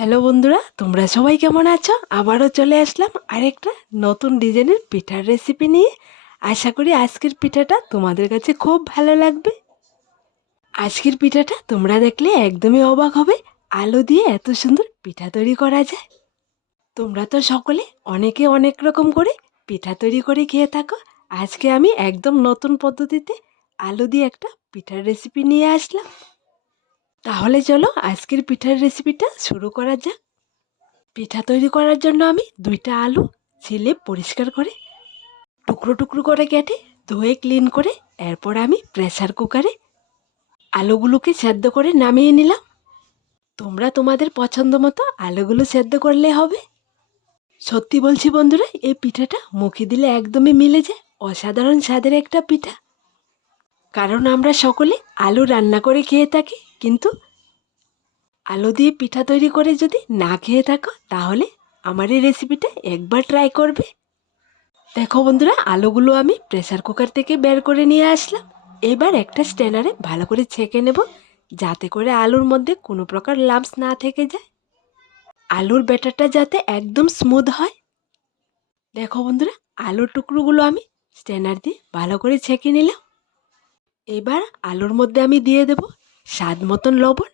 Hello বন্ধুরা, তোমরা সবাই কেমন আছো? আবারও চলে আসলাম আরেকটা নতুন ডিজাইনের পিঠার রেসিপি নিয়ে। আশা করি আজকের পিঠাটা তোমাদের কাছে খুব ভালো লাগবে। আজকের পিঠাটা তোমরা দেখলে একদমই অবাক হবে, আলু দিয়ে এত সুন্দর পিঠা তৈরি করা যায়। তোমরা তো সকলে অনেকে অনেক রকম করে পিঠা তৈরি করে খেয়ে থাকো। আজকে আমি একদম নতুন পদ্ধতিতে আলু দিয়ে একটা পিঠার রেসিপি নিয়ে আসলাম। তাহলে চলো আজকের পিঠার রেসিপিটা শুরু করা যাক। পিঠা তৈরি করার জন্য আমি দুইটা আলু ছিলে পরিষ্কার করে টুকরো টুকরো করে কেটে ধুয়ে ক্লিন করে এরপর আমি প্রেসার কুকারে আলুগুলোকে সেদ্ধ করে নামিয়ে নিলাম। তোমরা তোমাদের পছন্দ মতো আলুগুলো সেদ্ধ করলে হবে। সত্যি বলছি বন্ধুরা, এই পিঠাটা মুখে দিলে একদমই মিলে যায়, অসাধারণ স্বাদের একটা পিঠা। কারণ আমরা সকলে আলু রান্না করে খেয়ে থাকি, কিন্তু আলু দিয়ে পিঠা তৈরি করে যদি না খেয়ে থাকো, তাহলে আমার এই রেসিপিটা একবার ট্রাই করবে। দেখো বন্ধুরা, আলুগুলো আমি প্রেসার কুকার থেকে বের করে নিয়ে আসলাম। এবার একটা স্ট্যানারে ভালো করে ছেঁকে নেব, যাতে করে আলুর মধ্যে কোনো প্রকার লাম্পস না থেকে যায়। আলুর ব্যাটারটা যাতে একদম স্মুথ হয়। দেখো বন্ধুরা, আলুর টুকরোগুলো আমি স্ট্যানার দিয়ে ভালো করে ছেঁকে নিলাম। এবার আলুর মধ্যে আমি দিয়ে দেব স্বাদ মতন লবণ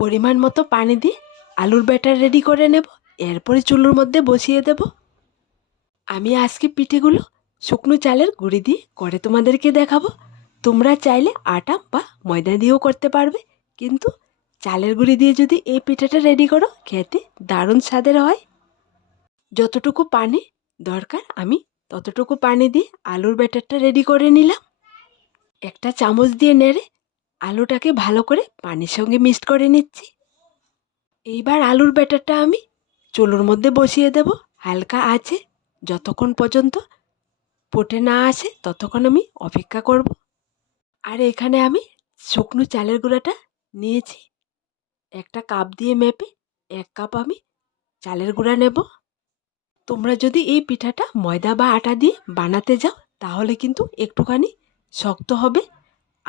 পরিমাণ মতো পানি দিয়ে আলুর ব্যাটার রেডি করে নেব। এরপরে চুলোর মধ্যে বসিয়ে দেব। আমি আজকে পিঠেগুলো শুকনো চালের গুঁড়ি দিয়ে করে তোমাদেরকে দেখাবো। তোমরা চাইলে আটা বা ময়দা দিয়েও করতে পারবে। কিন্তু চালের গুঁড়ি দিয়ে যদি এই পিঠাটা রেডি করো, খেতে দারুণ স্বাদের হয়। যতটুকু পানি দরকার, আমি ততটুকু পানি দিয়ে আলুর ব্যাটারটা রেডি করে নিলাম। একটা চামচ দিয়ে নেড়ে আলুটাকে ভালো করে পানির সঙ্গে মিক্সড করে নিচ্ছি। এইবার আলুর ব্যাটারটা আমি চুলোর মধ্যে বসিয়ে দেব। হালকা আছে, যতক্ষণ পর্যন্ত ফুটে না আসে ততক্ষণ আমি অপেক্ষা করব। আর এখানে আমি শুকনো চালের গুঁড়াটা নিয়েছি। একটা কাপ দিয়ে মেপে এক কাপ আমি চালের গুঁড়া নেব। তোমরা যদি এই পিঠাটা ময়দা বা আটা দিয়ে বানাতে যাও, তাহলে কিন্তু একটুখানি শক্ত হবে।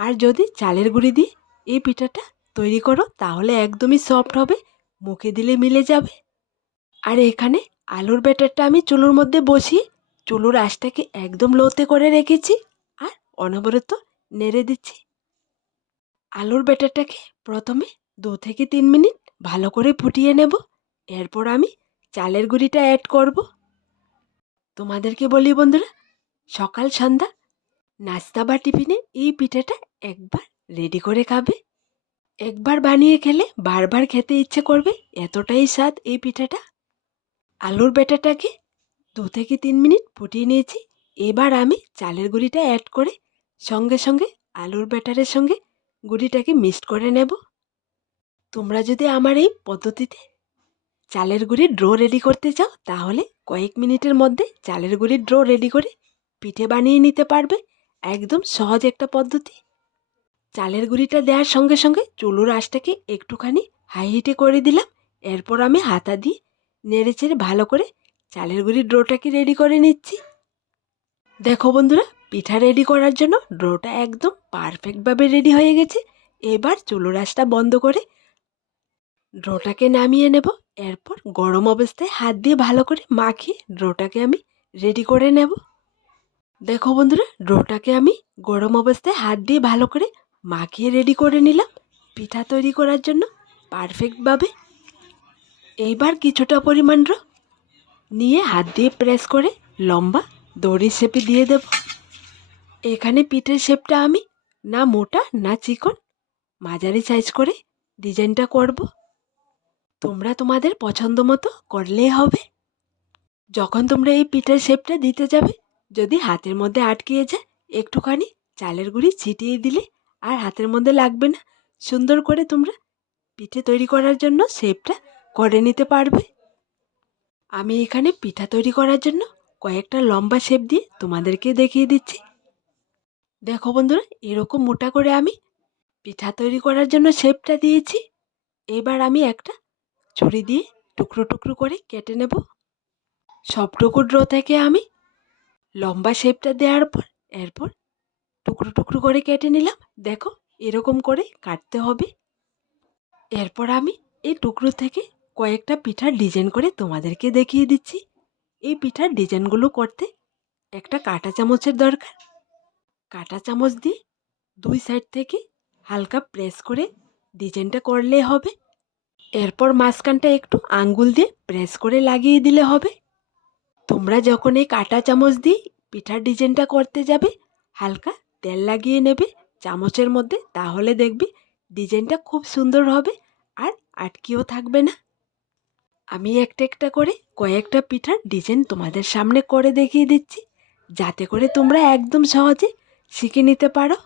আর যদি চালের গুঁড়ি দিয়ে এই পিঠাটা তৈরি করো, তাহলে একদমই সফট হবে, মুখে দিলে মিলে যাবে। আর এখানে আলুর ব্যাটারটা আমি চুলোর মধ্যে বসিয়ে, চুলোর আঁচটাকে একদম লোতে করে রেখেছি আর অনবরত নেড়ে দিচ্ছি। আলুর ব্যাটারটাকে প্রথমে দু থেকে তিন মিনিট ভালো করে ফুটিয়ে নেব, এরপর আমি চালের গুঁড়িটা অ্যাড করব। তোমাদেরকে বলি বন্ধুরা, সকাল সন্ধ্যা নাস্তা বা টিফিনে এই পিঠাটা একবার রেডি করে খাবে। একবার বানিয়ে খেলে বারবার খেতে ইচ্ছে করবে, এতটাই স্বাদ এই পিঠাটা। আলুর ব্যাটাটাকে দু থেকে তিন মিনিট ফুটিয়ে নিয়েছি। এবার আমি চালের গুঁড়িটা অ্যাড করে সঙ্গে সঙ্গে আলুর ব্যাটারের সঙ্গে গুঁড়িটাকে মিক্সড করে নেব। তোমরা যদি আমার এই পদ্ধতিতে চালের গুঁড়ি ড্রো রেডি করতে চাও, তাহলে কয়েক মিনিটের মধ্যে চালের গুঁড়ির ড্রো রেডি করে পিঠে বানিয়ে নিতে পারবে। একদম সহজ একটা পদ্ধতি। চালের গুঁড়িটা দেওয়ার সঙ্গে সঙ্গে চুলোর আঁচটাকে একটুখানি হাই হিটে করে দিলাম। এরপর আমি হাতা দিয়ে নেড়ে চেড়ে ভালো করে চালের গুঁড়ির ড্রোটাকে রেডি করে নিচ্ছি। দেখো বন্ধুরা, পিঠা রেডি করার জন্য ড্রোটা একদম পারফেক্টভাবে রেডি হয়ে গেছে। এবার চুলোর আঁচটা বন্ধ করে ড্রোটাকে নামিয়ে নেব। এরপর গরম অবস্থায় হাত দিয়ে ভালো করে মাখিয়ে ড্রোটাকে আমি রেডি করে নেব। দেখো বন্ধুরা ড্রোটাকে আমি গরম অবস্থায় হাত দিয়ে ভালো করে মাখিয়ে রেডি করে নিলাম। পিঠা তৈরি করার জন্য পারফেক্টভাবে এইবার কিছুটা পরিমাণ র নিয়ে হাত দিয়ে প্রেস করে লম্বা দড়ির শেপে দিয়ে দেব। এখানে পিঠের শেপটা আমি না মোটা, না চিকন, মাঝারি সাইজ করে ডিজাইনটা করব। তোমরা তোমাদের পছন্দ মতো করলেই হবে। যখন তোমরা এই পিঠের শেপটা দিতে যাবে যদি হাতের মধ্যে আটকিয়ে যায়, একটুখানি চালের গুঁড়ি ছিটিয়ে দিলে আর হাতের মধ্যে লাগবে না। সুন্দর করে তোমরা পিঠে তৈরি করার জন্য শেপটা করে নিতে পারবে। আমি এখানে পিঠা তৈরি করার জন্য কয়েকটা লম্বা শেপ দিয়ে তোমাদেরকে দেখিয়ে দিচ্ছি। দেখো বন্ধুরা, এরকম মোটা করে আমি পিঠা তৈরি করার জন্য শেপটা দিয়েছি। এবার আমি একটা ছুরি দিয়ে টুকরো টুকরো করে কেটে নেব। সবটুকু ড্র থেকে আমি লম্বা শেপটা দেওয়ার পর, এরপর টুকরো টুকরো করে কেটে নিলাম। দেখো, এরকম করে কাটতে হবে। এরপর আমি এই টুকরো থেকে কয়েকটা পিঠার ডিজাইন করে তোমাদেরকে দেখিয়ে দিচ্ছি। এই পিঠার ডিজাইনগুলো করতে একটা কাঁটা চামচের দরকার। কাঁটা চামচ দিয়ে দুই সাইড থেকে হালকা প্রেস করে ডিজাইনটা করলে হবে। এরপর মাঝখানটা একটু আঙ্গুল দিয়ে প্রেস করে লাগিয়ে দিলে হবে। তোমরা যখন এই কাঁটা চামচ দিয়ে পিঠার ডিজাইনটা করতে যাবে, হালকা তেল লাগিয়ে নেবে চামচের মধ্যে, তাহলে দেখবি ডিজাইনটা খুব সুন্দর হবে আর আটকিও থাকবে না। আমি একটা একটা করে কয়েকটা পিঠার ডিজাইন তোমাদের সামনে করে দেখিয়ে দিচ্ছি, যাতে করে তোমরা একদম সহজে শিখে নিতে পারো।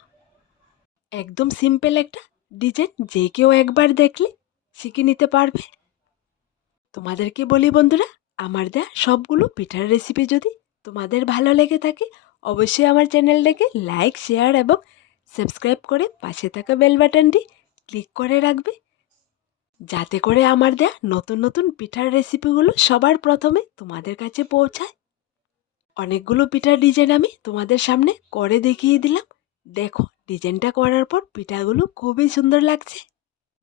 একদম সিম্পল একটা ডিজাইন যে কেউ একবার দেখলে শিখে নিতে পারবে। তোমাদেরকে বলি বন্ধুরা আমার দেয়া সবগুলো পিঠার রেসিপি যদি তোমাদের ভালো লেগে থাকে, অবশ্যই আমার চ্যানেলটাকে লাইক শেয়ার এবং সাবস্ক্রাইব করে পাশে থাকা বেল বাটনটি ক্লিক করে রাখবে। যাতে করে আমার দেয়া নতুন নতুন পিঠার রেসিপিগুলো সবার প্রথমে তোমাদের কাছে পৌঁছায়। অনেকগুলো পিঠার ডিজাইন আমি তোমাদের সামনে করে দেখিয়ে দিলাম। দেখো ডিজাইনটা করার পর পিঠাগুলো খুবই সুন্দর লাগছে।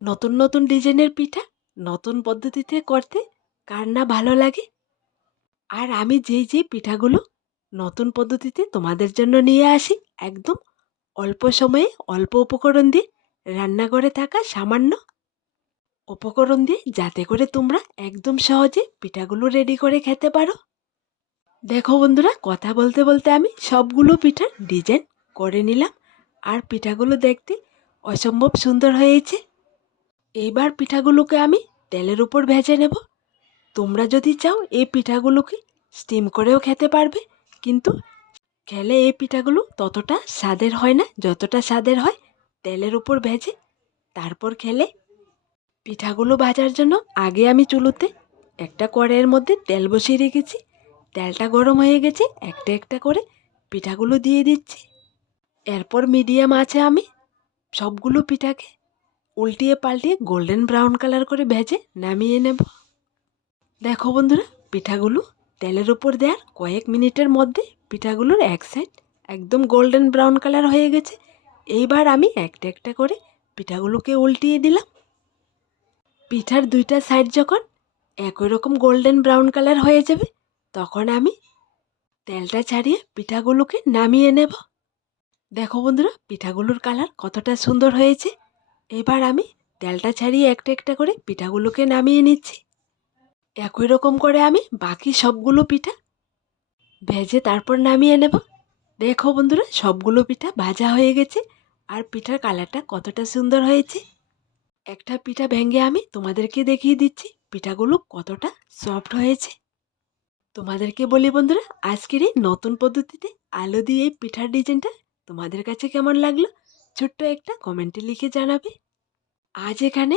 নতুন নতুন ডিজাইনের পিঠা নতুন পদ্ধতিতে করতে কার না ভালো লাগে? আর আমি যেই যেই পিঠাগুলো নতুন পদ্ধতিতে তোমাদের জন্য নিয়ে আসি, একদম অল্প সময়ে অল্প উপকরণ দিয়ে রান্নাঘরে থাকা সামান্য উপকরণ দিয়ে যাতে করে তোমরা একদম সহজে পিঠাগুলো রেডি করে খেতে পারো। দেখো বন্ধুরা, কথা বলতে বলতে আমি সবগুলো পিঠার ডিজাইন করে নিলাম আর পিঠাগুলো দেখতে অসম্ভব সুন্দর হয়েছে। এইবার পিঠাগুলোকে আমি তেলের উপর ভেজে নেব। তোমরা যদি চাও, এই পিঠাগুলোকে স্টিম করেও খেতে পারবে, কিন্তু খেলে এই পিঠাগুলো ততটা স্বাদের হয় না, যতটা স্বাদের হয় তেলের উপর ভেজে তারপর খেলে। পিঠাগুলো ভাজার জন্য আগে আমি চুলোতে একটা কড়াইয়ের মধ্যে তেল বসিয়ে রেখেছি, তেলটা গরম হয়ে গেছে, একটা একটা করে পিঠাগুলো দিয়ে দিচ্ছি। এরপর মিডিয়াম আছে আমি সবগুলো পিঠাকে উল্টিয়ে পাল্টিয়ে গোল্ডেন ব্রাউন কালার করে ভেজে নামিয়ে নেব। দেখো বন্ধুরা, পিঠাগুলো তেলের উপর দেওয়ার কয়েক মিনিটের মধ্যে পিঠাগুলোর এক সাইড একদম গোল্ডেন ব্রাউন কালার হয়ে গেছে। এইবার আমি একটা একটা করে পিঠাগুলোকে উল্টিয়ে দিলাম। পিঠার দুইটা সাইড যখন একই রকম গোল্ডেন ব্রাউন কালার হয়ে যাবে, তখন আমি তেলটা ছাড়িয়ে পিঠাগুলোকে নামিয়ে নেব। দেখো বন্ধুরা, পিঠাগুলোর কালার কতটা সুন্দর হয়েছে। এবার আমি তেলটা ছাড়িয়ে একটা একটা করে পিঠাগুলোকে নামিয়ে নিচ্ছি। একই রকম করে আমি বাকি সবগুলো পিঠা ভেজে তারপর নামিয়ে নেব। দেখো বন্ধুরা, সবগুলো পিঠা ভাজা হয়ে গেছে আর পিঠার কালারটা কতটা সুন্দর হয়েছে। একটা পিঠা ভেঙে আমি তোমাদেরকে দেখিয়ে দিচ্ছি পিঠাগুলো কতটা সফট হয়েছে। তোমাদেরকে বলি বন্ধুরা, আজকের এই নতুন পদ্ধতিতে আলো দিয়ে এই পিঠার ডিজাইনটা তোমাদের কাছে কেমন লাগল? ছোট্ট একটা কমেন্টে লিখে জানাবে। আজ এখানে